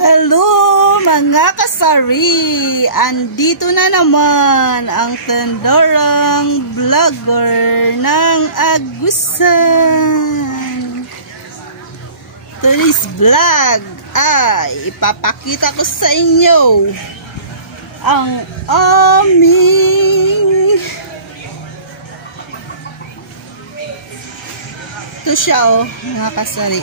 Hello mga kasari! Andito na naman ang tendorang vlogger ng Agusan. Today's vlog ay ipapakita ko sa inyo ang aming ito siya mga kasari.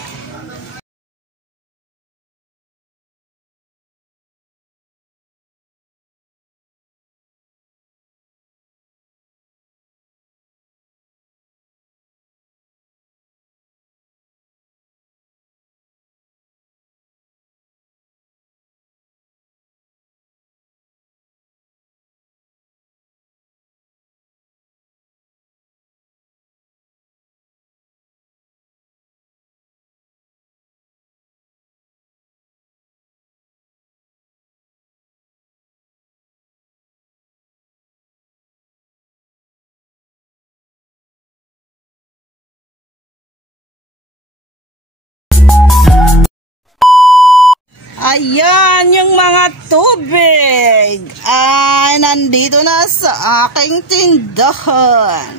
Ayan yung mga tubig ay nandito na sa aking tindahan.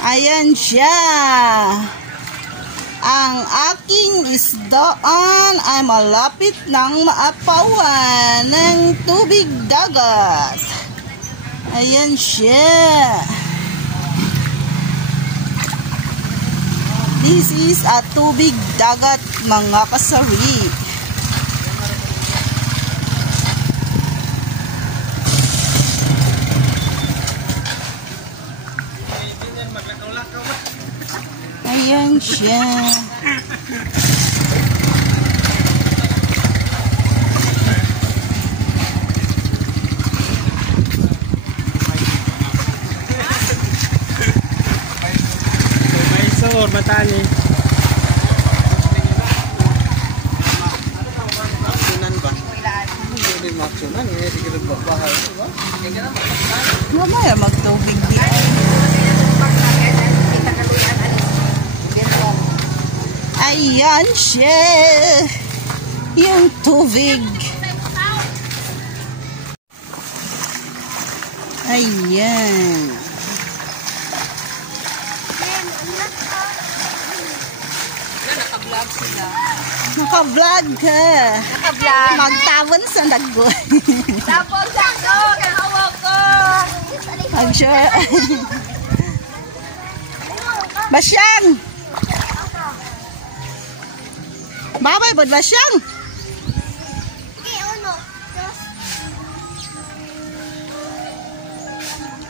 Ayan siya. Ang aking isdaan ay malapit ng maapawan ng tubig dagat. Ayan siya. This is a tubig dagat mga kasari. Ayan siya. Maisor, matani. Maksunan ba? Hindi maksunan. Hindi ka nagbabahay. Mamaya magtubig di. Ayan siya. Yung tubig. Ayan. Naka-vlog sila. Naka-vlog ka. Naka-vlog. Magtawon sa dagoy. Tapos ako, kahawak ko. Mag-share. Basyang! Babay, bud basyang!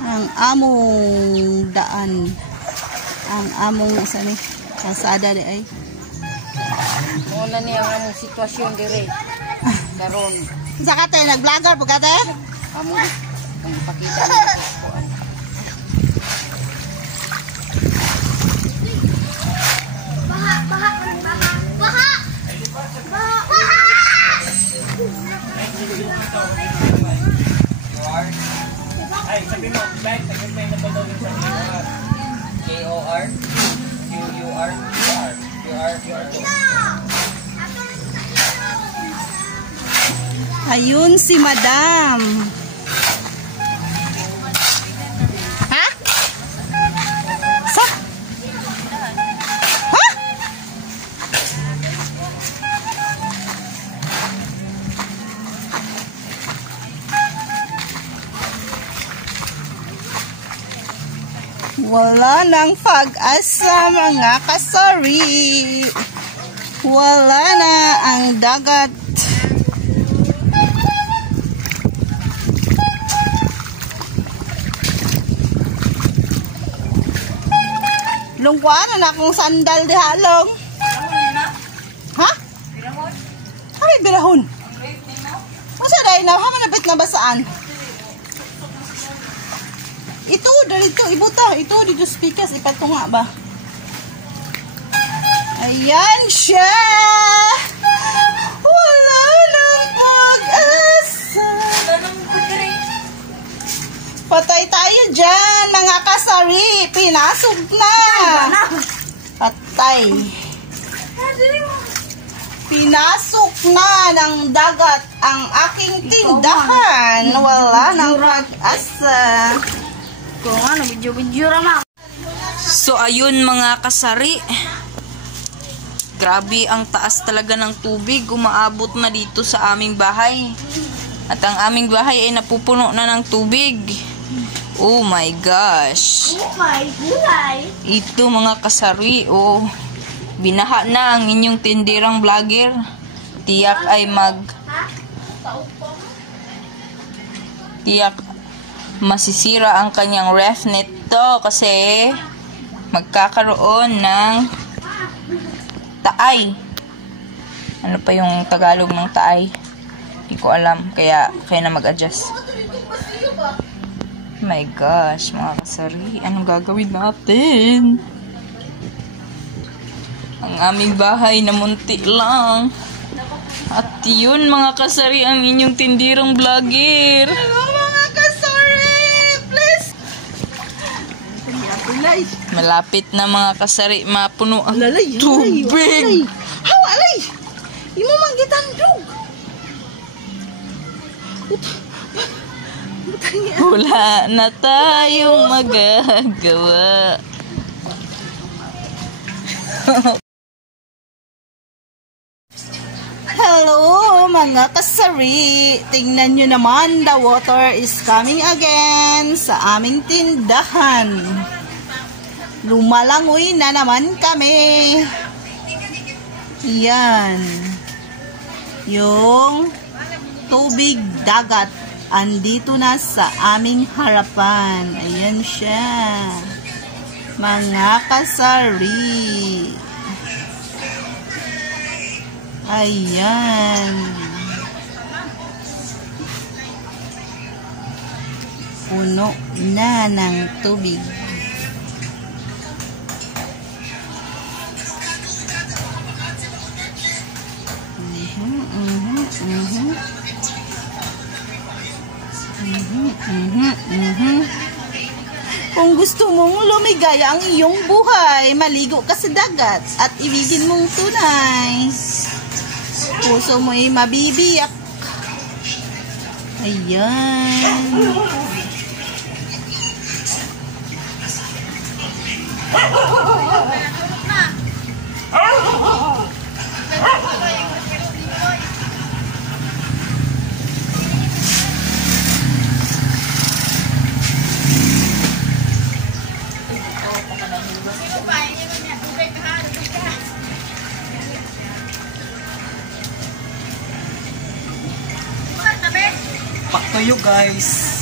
Ang among daan. Ang among isa ni kalsada di ay. Muna niya ang sitwasyon dire. Karon. Sa kate, nag-vlogger po kate? Among ang ipakita niya ko. Ay, sabi mo, back, sabi mo na palawin sa KOR. KOR? QUR? QR. Ayun si Madam. Ha? Sa? Ha? Wala nang pag-asa mga kasari. Wala na ang dagat. Lungkwanan akong sandal di halong. Ha? Ay, birahon. Masa dahil na, hamanabit na basaan? Ito, dito, ibuta. Ito, dito speakers, ipatunga ba? Ayan siya! Wala nang pag-asa. Patay tayo dyan, mga kasari. Pinasok na. Patay. pinasok na ng dagat ang aking tindahan. Wala nang pag-asa. Kung ano, video-video rama. So ayun mga kasari, grabe ang taas talaga ng tubig, umaabot na dito sa aming bahay. At ang aming bahay ay napupuno na ng tubig. Oh my gosh. Oh my gulay. Ito mga kasari, oh, binaha na ang inyong tindirang vlogger. Tiyak masisira ang kanyang ref nito kasi magkakaroon ng taay. Ano pa yung Tagalog ng taay? Hindi ko alam, kaya na mag-adjust. My gosh, mga kasari, anong gagawin natin? Ang aming bahay na munti lang. At yun mga kasari, ang inyong tindirang vlogger. Hello mga kasari! Please! Malapit na mga kasari, mapuno ang Lalay, tubig. Hawa, alay! Imo man gitandog! Wala na tayong magagawa. Hello mga kasari! Tingnan nyo naman, the water is coming again sa aming tindahan. Lumalangoy na naman kami. Yan. Yung tubig dagat andito na sa aming harapan. Ayan siya. Mga kasari. Ayan. Puno na ng tubig. Kung gusto mong lumigaya ang iyong buhay, maligo ka sa dagat at ibigin mong tunay. Puso mo'y mabibiyak. Ayan. Pak to you guys.